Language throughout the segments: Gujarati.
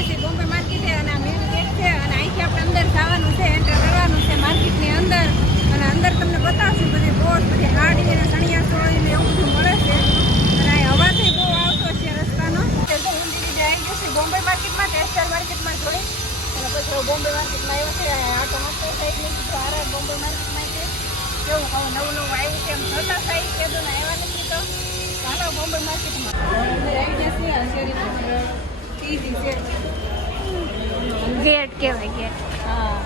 ગયા છીએ બોમ્બે માર્કેટે અને આ મેન ગેટ છે અને અહીંથી આપણે અંદર જવાનું છે, એન્ટર કરવાનું છે માર્કેટની અંદર અને અંદર તમને બતાવશું બધી બોટ બધી હાડી અને સણિયા સોળી ને એવું બધું મળે છે અને અહીં હવાથી બહુ આવતો છે રસ્તાનો. ઊંડી આવી ગયો છે બોમ્બે માર્કેટમાં ટેક્સટાઇલ માર્કેટમાં જોઈ અને પછી બોમ્બે માર્કેટમાં આવ્યો છે. આટો મારતો સાઈડ નહીં કીધું હારા બોમ્બે માર્કેટમાં છે કેવું કહું નવું નવું આવ્યું છે એમ છતાં સાઈડ કીધું ને આવ્યા નથી તો ચાલો બોમ્બે માર્કેટમાં અંદર આવી જશે. શેરી ઈઝી છે, ગેટ કહેવાય ગેટ. હા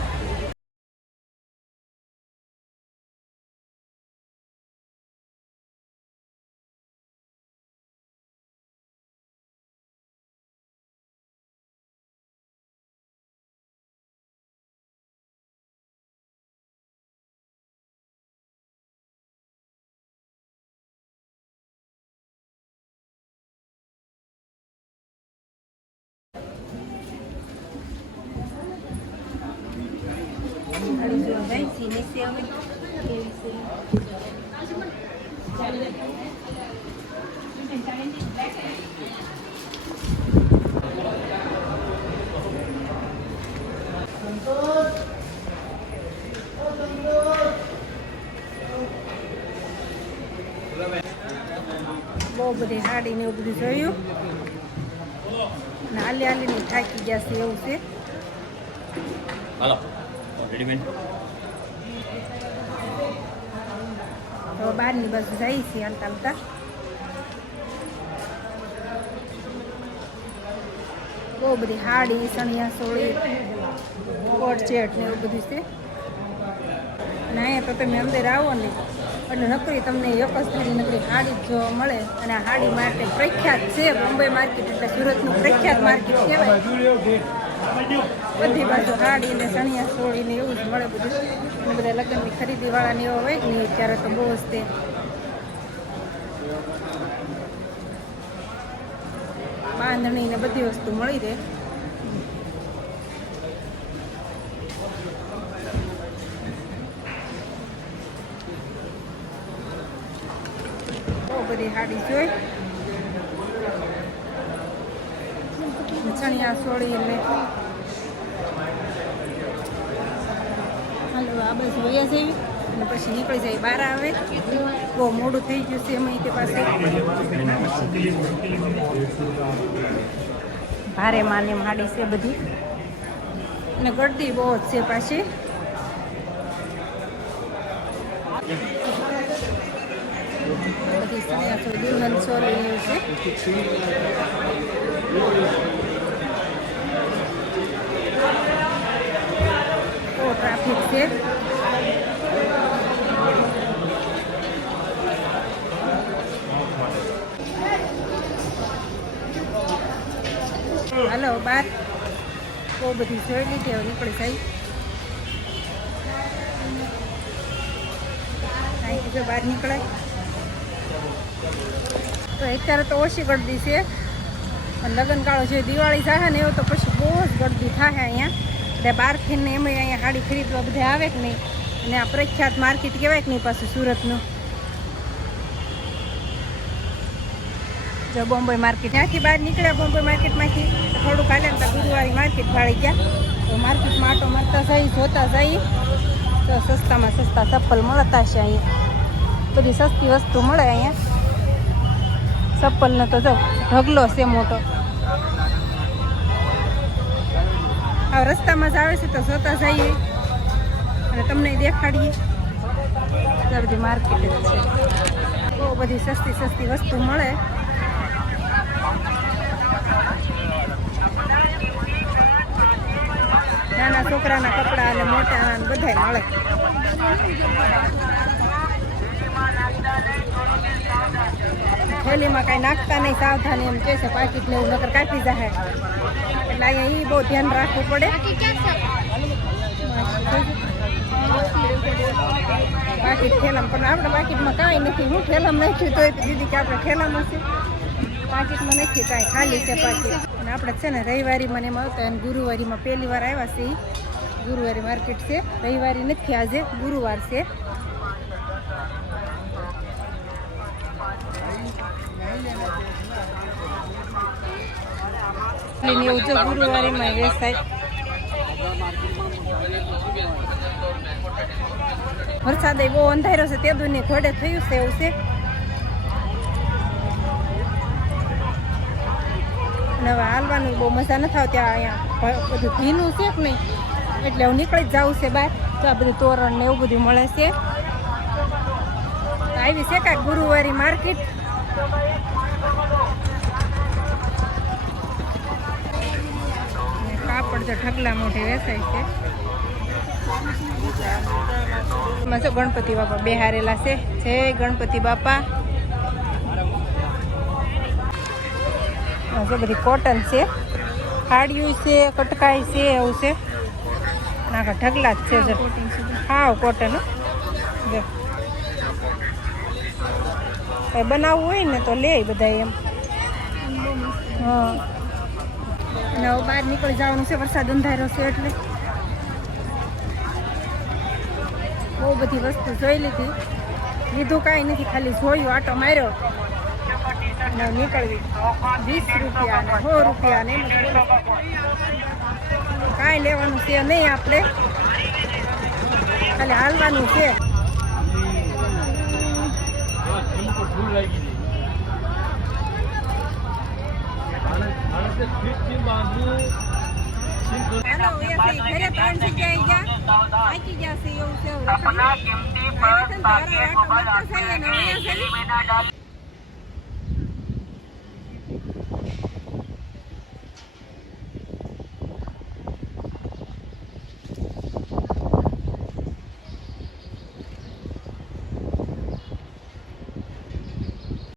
સીને સેવ કેવી છે બહુ બધી હાડી ને એવું બધું જોયું ને હાલી હાલીને થાકી ગયા છે એવું છે. હાલો રેડીમેડ તો બહારની બાજુ જઈએ છીએ હાલતા હાલતા. બહુ બધી હાડી સણિયા સોળી કોટ ચેટ ને એવું બધું છે અને અહીંયા તો તમે અંદર આવો ને એટલે નકરી તમને એક જ ધારી નકરી હાડી જ જોવા મળે અને આ હાડી માટે પ્રખ્યાત છે બોમ્બે માર્કેટ એટલે સુરતનું પ્રખ્યાત માર્કેટ કહેવાય. બધી બાજુ હાડી ને સણિયા સોળી ને એવું જ મળે બધું અને બધા લગ્નની ખરીદીવાળા ને એવા હોય કે નહીં ત્યારે તો બહુ જ તે બાંધણી ને બધી વસ્તુ મળી રહે. બહુ બધી હાડી જોઈ ચણિયા સોળી એટલે હાલો આ બસ વયા જઈએ અને પછી નીકળી જાય બહાર આવે. બહુ મોડું થઈ ગયું છે એમાં તે પાસે ભારે માને હાડી છે બધી અને ગળદી બહુ જ છે પાછી. બધી સણિયા સોળી દુલ્હન સોળી એવું છે. બહુ ટ્રાફિક છે. હાલો બાર બહુ બધી જોઈ લીધી હવે નીકળી જાય. અહીંથી જો બહાર નીકળાય તો અત્યારે તો ઓછી ગળદી છે પણ લગ્નગાળો છે દિવાળી થાય ને એવું તો પછી બહુ જ ગળદી થાય અહીંયા. એટલે બહારથી ને એમાં અહીંયા હાડી ખરીદવા બધા આવે કે નહીં અને આ પ્રખ્યાત માર્કેટ કહેવાય કે નહીં પાછું સુરતનું. જો બોમ્બે માર્કેટ ત્યાંથી બહાર નીકળ્યા બોમ્બે માર્કેટમાંથી થોડુંક હાલે ને તો ગુરુવારી માર્કેટ ભાળી ગયા. તો માર્કેટમાં આટો મારતા જઈ જોતા જઈ તો સસ્તામાં સસ્તા ચપ્પલ મળતા છે. અહીંયા બધી સસ્તી વસ્તુ મળે. અહીંયા ચપ્પલનો તો જો ઢગલો છે મોટો. હવે રસ્તામાં જ આવે છે તો જોતા જઈએ અને તમને દેખાડીએ. આ બધી માર્કેટ જ છે. બહુ બધી સસ્તી સસ્તી વસ્તુ મળે. નાના છોકરાના કપડા અને મોટા બધાય મળે. થેલીમાં કાંઈ નાખતા નહીં, સાવધાની એમ કહે છે. પાકીટ ને એવું નકર કાપી જાય એટલે અહીંયા એ બહુ ધ્યાન રાખવું પડે. પાકીટ થેલામાં પણ આપણે પાકીટમાં કાંઈ નથી. હું થેલામાં નાખ્યું તો દીદી કે આપણે થેલામાં છે, પાકીટમાં નથી કાંઈ, ખાલી છે પાકીટ. અને આપણે છે ને રવિવારીમાં એમાં આવતા અને ગુરુવારીમાં પહેલી વાર આવ્યા છે. એ ગુરુવારી માર્કેટ છે, રવિવારી નથી આજે, ગુરુવાર છે. એવું જો ગુરુવારીમાં વેચાય. વરસાદ બહુ અંધાર્યો છે તે દૂરની ઘોડે થયું છે એવું છે. અને હવે હાલવાનું બહુ મજા નથી આવતી. અહીંયા બધું ભીનું છે કે નહીં એટલે હું નીકળી જ જાઉં છે બહાર. તો આ બધું તોરણ ને એવું બધું મળે છે. આવી છે કાંઈક ગુરુવારી માર્કેટ. કાપડ તો ઢગલા મોઢે વેચાય છે. એમાં જો ગણપતિ બાપા બેહારેલા છે. જય ગણપતિ બાપા. જો બધી કોટન છે, સાડીઓ છે, કટકાઈ છે, એવું છે. નાખા ઢગલા જ છે. હાવ કોટન. જો કંઈ બનાવવું હોય ને તો લે બધા એમ. હા, અને હવે બહાર નીકળી જવાનું છે. વરસાદ અંધારો છે એટલે બહુ બધી વસ્તુ જોઈ લીધી. લીધું કાંઈ નથી, ખાલી જોયું, આટો માર્યો અને નીકળવી. 20 રૂપિયા ને 100 રૂપિયા ને કાંઈ લેવાનું છે નહીં આપણે, ખાલી હાલવાનું છે. ઘરે 3 જગ્યાએ ગયા, થાકી ગયા છે એવું છે.